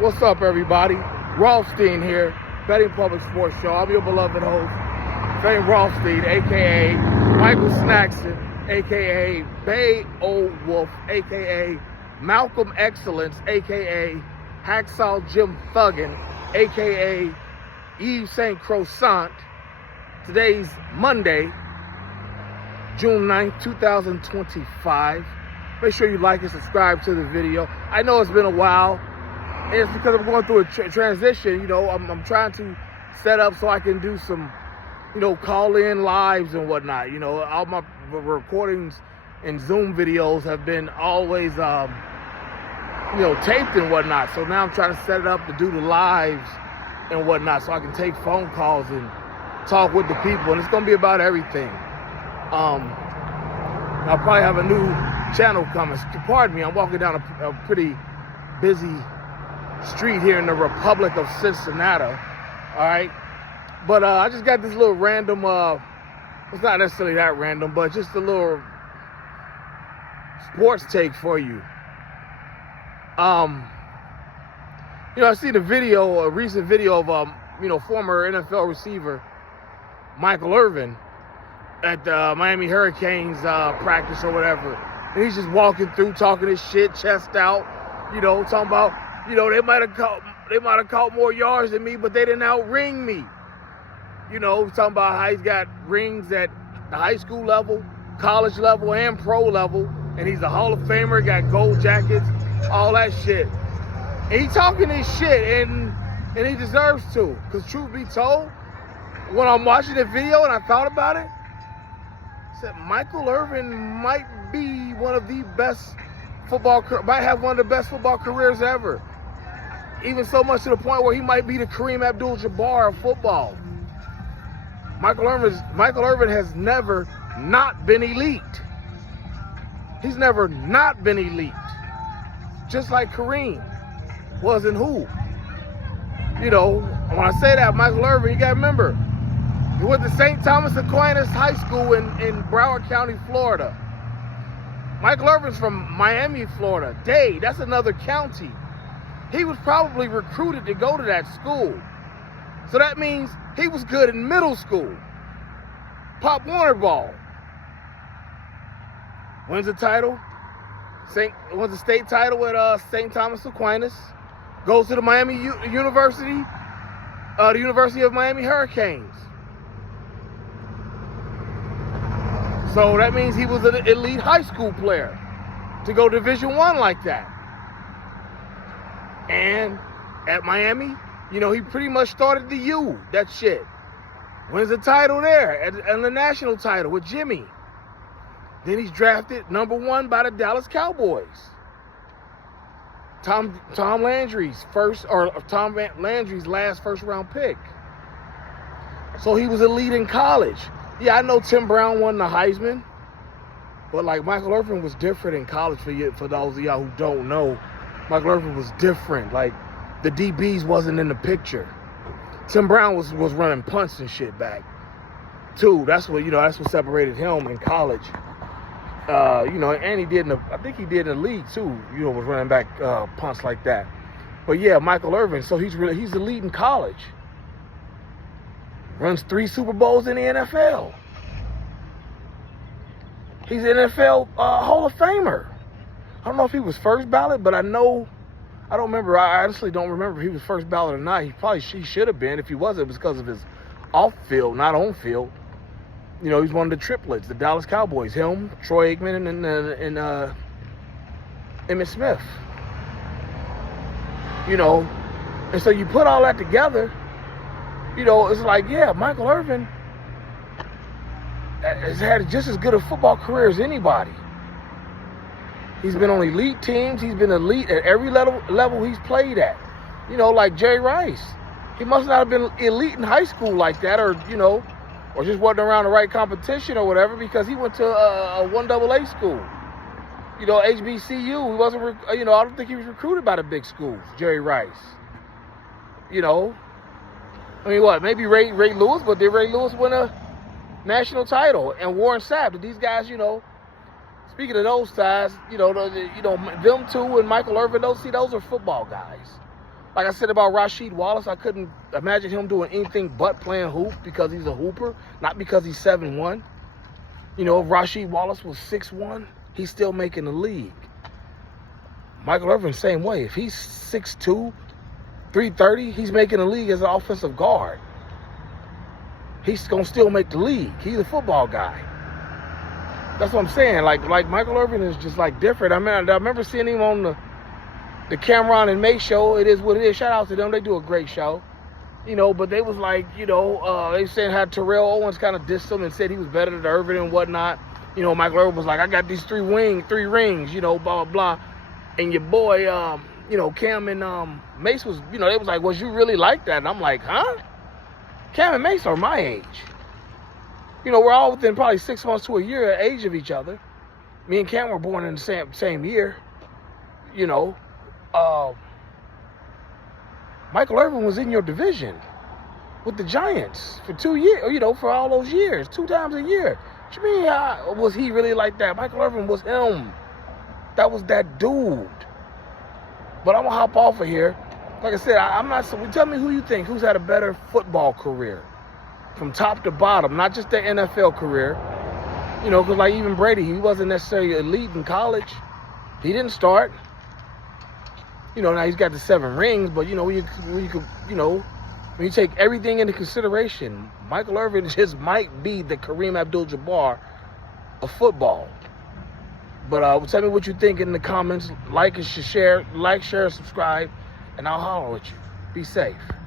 What's up, everybody? Rothstein here, Betting Public Sports Show. I'm your beloved host, Fame Rothstein, a.k.a. Michael Snackson, a.k.a. Bay Old Wolf, a.k.a. Malcolm Excellence, a.k.a. Hacksaw Jim Thuggin, a.k.a. Yves St. Croissant. Today's Monday, June 9th, 2025. Make sure you like and subscribe to the video. I know it's been a while. It's because I'm going through a transition. I'm trying to set up so I can do some, call-in lives and whatnot. All my recordings and Zoom videos have been always, taped and whatnot. So now I'm trying to set it up to do the lives and whatnot so I can take phone calls and talk with the people. And it's going to be about everything. I'll probably have a new channel coming. Pardon me, I'm walking down a pretty busy street here in the Republic of Cincinnati, all right? But I just got this little random, it's not necessarily that random, but just a little sports take for you. I seen a recent video of, former NFL receiver Michael Irvin at the Miami Hurricanes practice or whatever. And he's just walking through, talking his shit, chest out, talking about, they might have caught more yards than me, but they didn't outring me. Talking about how he's got rings at the high school level, college level, and pro level, and he's a Hall of Famer, got gold jackets, all that shit. And he's talking his shit, and he deserves to, because truth be told, when I'm watching the video and I thought about it, I said Michael Irvin might be one of the best might have one of the best football careers ever. Even so much to the point where he might be the Kareem Abdul-Jabbar of football. Michael Irvin has never not been elite. He's never not been elite. Just like Kareem was in who? When I say that, Michael Irvin, you got to remember, he went to St. Thomas Aquinas High School in Broward County, Florida. Michael Irvin's from Miami, Florida. Dade, that's another county. He was probably recruited to go to that school. So that means he was good in middle school. Pop Warner ball. Wins a title. Wins a state title at St. Thomas Aquinas. Goes to the Miami University, the University of Miami Hurricanes. So that means he was an elite high school player to go Division I like that. And at Miami, he pretty much started the U, that shit. Wins a title there, and the national title with Jimmy. Then he's drafted number 1 by the Dallas Cowboys. Tom Landry's last first-round pick. So he was elite in college. Yeah, I know Tim Brown won the Heisman, but like Michael Irvin was different in college. For those of y'all who don't know, Michael Irvin was different. Like the DBs wasn't in the picture. Tim Brown was running punts and shit back too. That's what separated him in college. And he did I think he did in the league too. Was running back punts like that. But yeah, Michael Irvin. So he's elite in college. Runs 3 Super Bowls in the NFL. He's an NFL Hall of Famer. I don't know if he was first ballot, but I don't remember. I honestly don't remember if he was first ballot or not. He should have been. If he wasn't, it was because of his off-field, not on-field. He's one of the triplets, the Dallas Cowboys. Him, Troy Aikman, and Emmitt Smith. And so you put all that together, it's like, yeah, Michael Irvin has had just as good a football career as anybody. He's been on elite teams. He's been elite at every level he's played at. Like Jerry Rice. He must not have been elite in high school like that, or just wasn't around the right competition or whatever, because he went to a 1AA school. HBCU. He wasn't, I don't think he was recruited by the big schools, Jerry Rice. Maybe Ray Lewis, but did Ray Lewis win a national title? And Warren Sapp, did these guys, speaking of those guys, them two and Michael Irvin, those are football guys. Like I said about Rasheed Wallace, I couldn't imagine him doing anything but playing hoop because he's a hooper, not because he's 7'1". You know, if Rasheed Wallace was 6'1", he's still making the league. Michael Irvin, same way. If he's 6'2", 330, he's making the league as an offensive guard. He's going to still make the league. He's a football guy. That's what I'm saying. Like Michael Irvin is just like different. I remember seeing him on the Cameron and May show. It is what it is. Shout out to them. They do a great show. You know, but they was like, you know, they said how Terrell Owens kind of dissed him and said he was better than Irvin and whatnot. You know, Michael Irvin was like, I got these three rings, you know, blah, blah, blah. And your boy, you know, Cam and Mace was, you know, they was like, was you really like that? And I'm like, huh? Cam and Mace are my age. You know, we're all within probably 6 months to a year of age of each other. Me and Cam were born in the same year. You know, Michael Irvin was in your division with the Giants for 2 years, you know, for all those years, 2 times a year. What you mean, was he really like that? Michael Irvin was him. That was that dude. But I'm going to hop off of here. Like I said, I'm not, so tell me who you think, who's had a better football career from top to bottom, not just their NFL career. You know, because like even Brady, he wasn't necessarily elite in college. He didn't start. You know, now he's got the 7 rings, but you know, when you take everything into consideration, Michael Irvin just might be the Kareem Abdul-Jabbar of football. But tell me what you think in the comments. Like, share, subscribe, and I'll holler at you. Be safe.